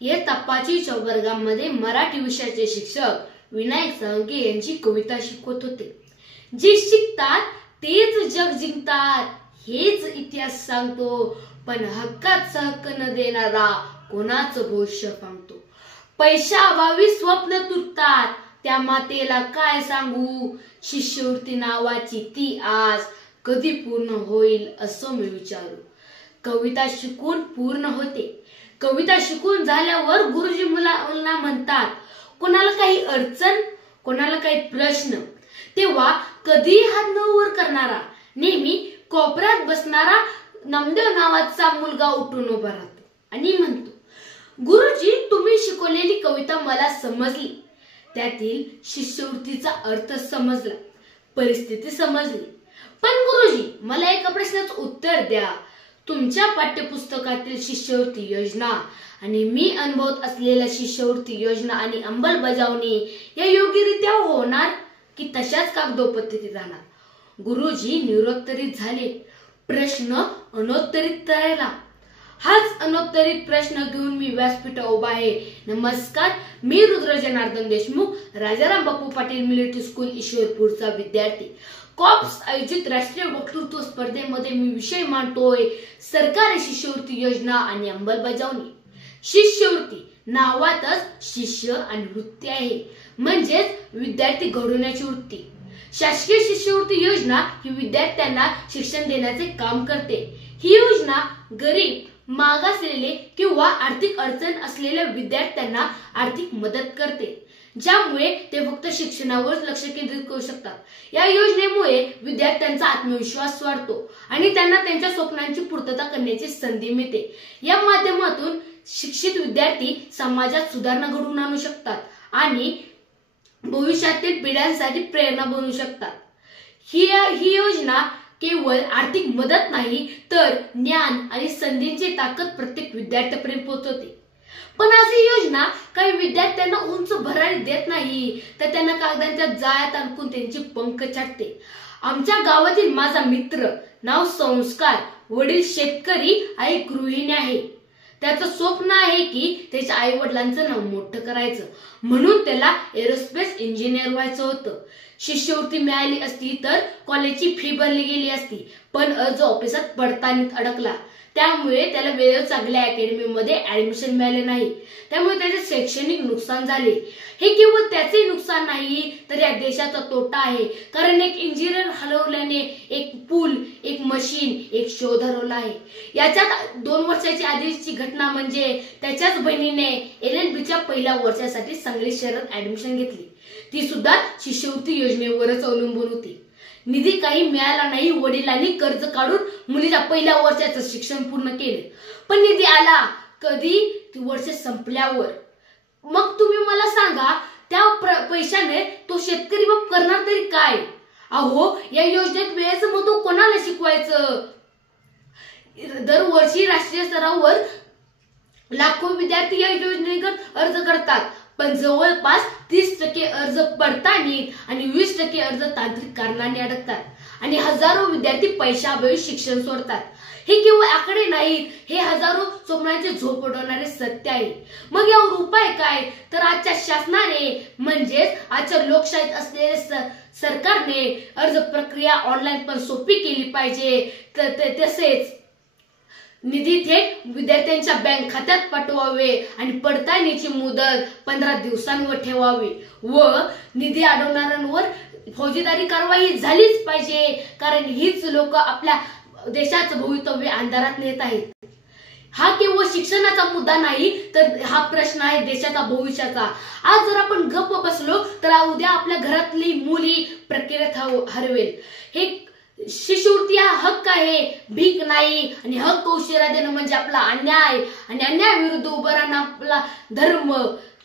इयत्ता 5वीच्या वर्गामध्ये मराठी विषयाचे शिक्षक विनायक साळुंखे यांची कविता शिकवत होते। जे शिकतात तेच जग जिंकतात हेच इतिहास सांगतो, पण हक्काचा हक्क न देणारा कोणाचं भविष्य सांगतो। पैशाअभावी स्वप्न तुटतात त्या मातेला काय सांगू, शिष्यवृत्ती नावाची ती आस कधी पूर्ण होईल असं मी विचारू। कविता शिकून पूर्ण होते। कविता शिकून झाल्यावर गुरुजी मुलांना म्हणतात, कोणाला काही अडचण, कोणाला काही प्रश्न, तेव्हा कधी हात न वर करणारा, नेहमी कोपऱ्यात बसणारा नामदेव नावाचा मुलगा उठून उभा राहतो आणि म्हणतो, गुरुजी तुम्ही शिकवलेली कविता मला समजली, त्यातील शिष्यवृत्तीचा अर्थ समजला, परिस्थिती समजली, पण गुरुजी मला एका प्रश्नाचं उत्तर द्या। तुमच्या पाठ्यपुस्तकातील शिष्यवृत्ती योजना आणि मी अनुभवत असलेल्या शिष्यवृत्ती योजना आणि अंमलबजावणी या योग्यरित्या होणार की तशाच कागदोपत्री राहणार? गुरुजी निरुत्तरित झाले। प्रश्न अनोत्तरित राहिला। हाच अनोत्तरित प्रश्न घेऊन मी व्यासपीठावर उभा आहे। नमस्कार, मी रुद्र जनार्दन देशमुख, राजाराम बापू पाटील मिलिटरी स्कूल ईश्वरपूरचा विद्यार्थी। कॉप्स आयोजित राष्ट्रीय वक्तृत्व स्पर्धेमध्ये मी विषय मांडतोय सरकारी शिष्यवृत्ती योजना आणि अंमलबजावणी। शिष्यवृत्ती नावातच शिष्य आणि वृत्ती आहे, म्हणजेच विद्यार्थी घडवण्याची वृत्ती। शासकीय शिष्यवृत्ती योजना ही विद्यार्थ्यांना शिक्षण देण्याचे काम करते। ही योजना गरीब, मागासलेले किंवा आर्थिक अडचण असलेल्या विद्यार्थ्यांना आर्थिक मदत करते, ज्यामुळे ते फक्त शिक्षणावर लक्ष केंद्रित करू शकतात। या योजनेमुळे विद्यार्थ्यांचा आत्मविश्वास वाढतो आणि त्यांना त्यांच्या स्वप्नांची पूर्तता करण्याची संधी मिळते। या माध्यमातून शिक्षित विद्यार्थी समाजात सुधारणा घडवून आणू शकतात आणि भविष्यातील पिढ्यांसाठी प्रेरणा बनू शकतात। ही योजना केवळ आर्थिक मदत नाही तर ज्ञान आणि संधींची ताकद प्रत्येक विद्यार्थ्यापर्यंत पोहोचवते। पण अशी योजना काही विद्यार्थ्यांना उंच भरारी देत नाही, तर त्यांना कागदांच्या जाळ्यात अडकून त्यांची पंख छाटते। आमच्या गावातील माझा मित्र, नाव संस्कार, वडील शेतकरी, आई गृहिणी आहे। त्याचं स्वप्न आहे की त्याच्या आई वडिलांचं नाव मोठं करायचं, म्हणून त्याला एरोस्पेस इंजिनियर व्हायचं होतं। शिष्यवृत्ती मिळाली असती तर कॉलेजची फी भरली गेली असती, पण अर्ज ऑफिसात पडताळणीत अडकला, त्यामुळे त्याला वेळेवर चांगल्या अकॅडमीमध्ये ऍडमिशन मिळाले नाही, त्यामुळे त्याचे शैक्षणिक नुकसान झाले। हे केवळ त्याचे नुकसान नाही तर या देशाचा तोटा आहे, कारण एक इंजिनियर हरवल्याने एक पूल, एक मशीन, एक शोध हरवला आहे। याच्यात 2 वर्षाची आधीची घटना म्हणजे त्याच्याच बहिणीने LLBच्या पहिल्या वर्षासाठी सांगली शहरात ऍडमिशन घेतली, ती सुद्धा शिष्यवृत्ती योजनेवरच अवलंबून होती। निधी काही मिळाला नाही, वडिलांनी कर्ज काढून मुलीच्या पहिल्या वर्षाचं शिक्षण पूर्ण केले, पण निधी आला कधी? ती वर्ष संपल्यावर। मग तुम्ही मला सांगा, त्या पैशाने तो शेतकरी मग करणार तरी काय? अहो, या योजनेत वेळेचं महत्त्व कोणाला शिकवायचं? दरवर्षी राष्ट्रीय स्तरावर लाखो विद्यार्थी या योजनेत अर्ज करतात, पण जवळपास 30% अर्ज पडताळणीत आणि 20% अर्ज तांत्रिक कारणाने अडकतात आणि हजारो विद्यार्थी पैशाअभावी शिक्षण सोडतात। हे केवळ आकडे नाहीत, हे हजारो स्वप्नांचे झोप उडवणारे सत्य आहे। मग यावर उपाय काय? तर आजच्या शासनाने म्हणजेच आजच्या लोकशाहीत असलेले सरकारने अर्ज प्रक्रिया ऑनलाईन पण सोपी केली पाहिजे। तसेच निधी थेट विद्यार्थ्यांच्या बँक खात्यात पाठवावे आणि पडताळणीची मुदत 15 दिवसांवर ठेवावी व निधी अडवणाऱ्यांवर फौजदारी कारवाई झालीच पाहिजे, कारण हीच लोक आपल्या देशाचं भवितव्य अंधारात नेत आहेत। हा केवळ शिक्षणाचा मुद्दा नाही तर हा प्रश्न आहे देशाचा भविष्याचा। आज जर आपण गप्प बसलो तर उद्या आपल्या घरातली मुली प्रक्रियेत हरवेल। हे शिष्यवृत्ती हा हक्क आहे, भीक नाही, आणि हक्क उशिरा देणं म्हणजे आपला अन्याय आणि अन्यायाविरुद्ध उभं राहणं आपला धर्म।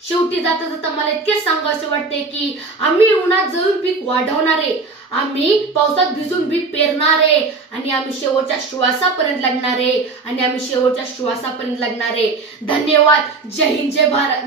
शेवटी जाता जाता मला इतकेच सांगावसे वाटते की आम्ही उन्हात जळून पीक वाढवणारे, आम्ही पावसात भिजून पीक पेरणारे आणि आम्ही शेवटच्या श्वासापर्यंत लढणारे धन्यवाद। जय हिंद, जय भारत।